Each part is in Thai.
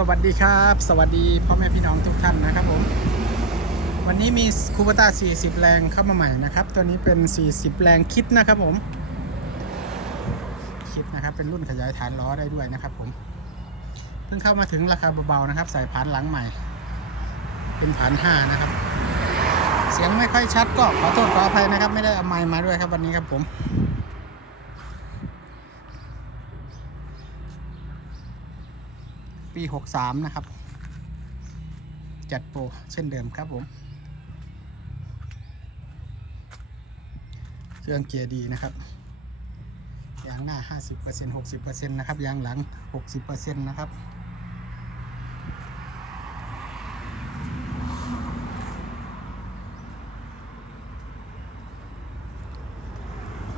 สวัสดีครับ สวัสดีพ่อแม่พี่น้องทุกท่านนะครับผม วันนี้มีคูปต้า 40 แรงเข้ามาใหม่นะครับ ตัวนี้เป็น 40 แรงคิดนะครับผม คิดนะครับ เป็นรุ่นขยายฐานล้อได้ด้วยนะครับผม เพิ่งเข้ามาถึงราคาเบาๆนะครับ ใส่ผานหลังใหม่ เป็นผาน 5 นะครับ เสียงไม่ค่อยชัดก็ขอโทษขออภัยนะครับ ไม่ได้เอาไมค์มาด้วยครับวันนี้ครับผม ปี 63 นะครับ จัดโปรเช่นเดิมครับผมเครื่องเกียร์ดีนะครับยางหน้า 50% 60%นะครับยางหลัง 60%นะครับ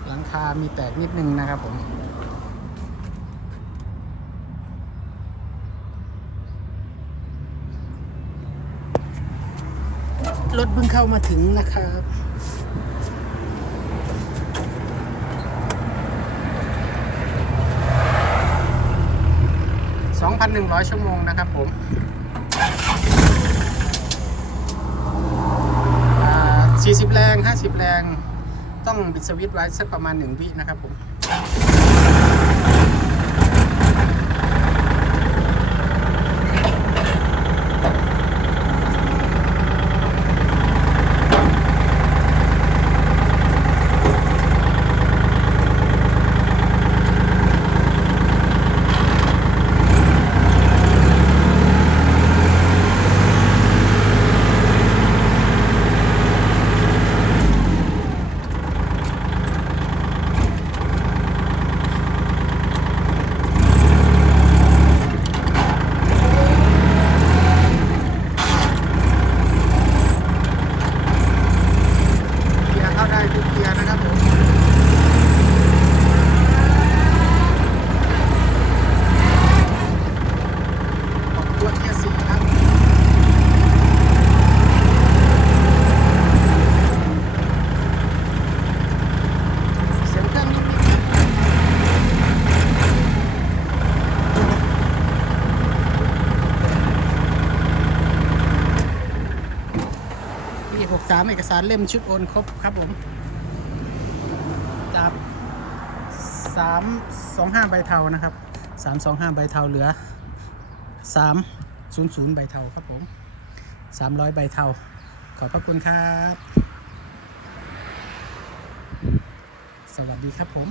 หลังคามีแตกนิดนึงนะครับผม รถเพิ่งเข้ามาถึงนะครับ2,100ชั่วโมงนะครับผมอ่า40แรง50แรง ต้องบิดสวิตช์ไว้สักประมาณ1วินะครับผมามเอกสารเล่มชุดโอนครบครับผมจากห้าใบเทานะครับสามสองห้าใบเทาเหลือสามศูนย์ศูนย์ใบเทาครับผมสามร้อยใบเทาขอบพระคุณครับ สวัสดีครับผม